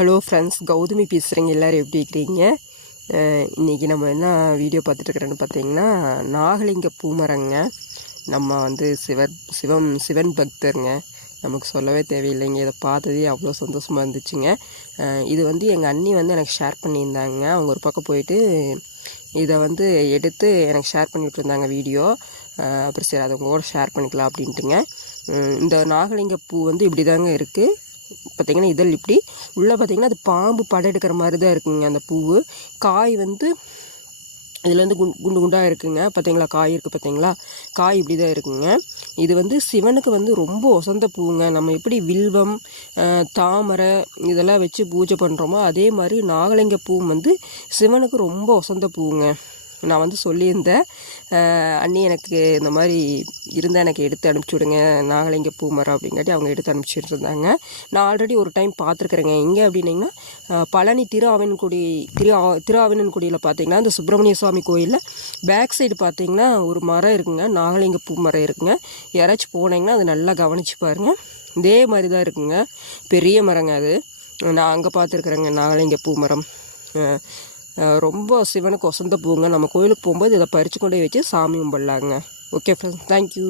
Hello friends, Gautami பேசுகிறீங்க. எல்லோரும் எப்படி இருக்கிறீங்க? இன்றைக்கி நம்ம என்ன வீடியோ பார்த்துட்ருக்குறேன்னு பார்த்தீங்கன்னா, நாகலிங்க பூமரங்க. நம்ம வந்து சிவன் பக்தருங்க. நமக்கு சொல்லவே தேவையில்லைங்க. இதை பார்த்ததே அவ்வளோ சந்தோஷமாக இருந்துச்சுங்க. இது வந்து எங்கள் அண்ணி வந்து எனக்கு ஷேர் பண்ணியிருந்தாங்க. அவங்க ஒரு பக்கம் போயிட்டு இதை வந்து எடுத்து எனக்கு ஷேர் பண்ணிவிட்டு இருந்தாங்க வீடியோ. அப்புறம் சரி, அதை உங்களோட ஷேர் பண்ணிக்கலாம் அப்படின்ட்டுங்க. இந்த நாகலிங்க பூ வந்து இப்படி தாங்க இருக்குது. பார்த்திங்கன்னா இதழ் இப்படி உள்ளே பார்த்திங்கன்னா அது பாம்பு படம் எடுக்கிற மாதிரி தான் இருக்குங்க அந்த பூவு. காய் வந்து இதில் வந்து குண்டு குண்டாக இருக்குங்க. பார்த்தீங்களா, காய் இருக்குது பார்த்தீங்களா, காய் இப்படி தான் இருக்குங்க. இது வந்து சிவனுக்கு வந்து ரொம்ப உசந்த பூவுங்க. நம்ம எப்படி வில்வம், தாமரை இதெல்லாம் வச்சு பூஜை பண்ணுறோமோ அதே மாதிரி நாகலிங்க பூ வந்து சிவனுக்கு ரொம்ப உசந்த பூவுங்க. நான் வந்து சொல்லியிருந்தேன், அண்ணி எனக்கு இந்த மாதிரி இருந்தால் எனக்கு எடுத்து அனுப்பிச்சி விடுங்க நாகலிங்க பூ மரம் அப்படிங்காட்டி அவங்க எடுத்து அனுப்பிச்சிட்டு இருந்தாங்க. நான் ஆல்ரெடி ஒரு டைம் பார்த்துருக்குறேங்க. எங்கே அப்படின்னிங்கன்னா, பழனி திருஆவினன்குடியில் பார்த்தீங்கன்னா இந்த சுப்பிரமணிய சுவாமி கோயிலில் பேக் சைடு பார்த்தீங்கன்னா ஒரு மரம் இருக்குங்க, நாகலிங்க பூ மரம் இருக்குங்க. யாராச்சும் போனீங்கன்னா அது நல்லா கவனித்து பாருங்கள். இதே மாதிரி தான் இருக்குங்க, பெரிய மரங்க அது. நான் அங்கே பார்த்துருக்குறேங்க நாகலிங்க பூ மரம். ரொம்ப சிவனுக்கு வசந்த பூங்க. நம்ம கோயிலுக்கு போகும்போது இதை பறித்து கொண்டே வச்சு சாமி கும்பிடலாங்க. Okay friends, thank you.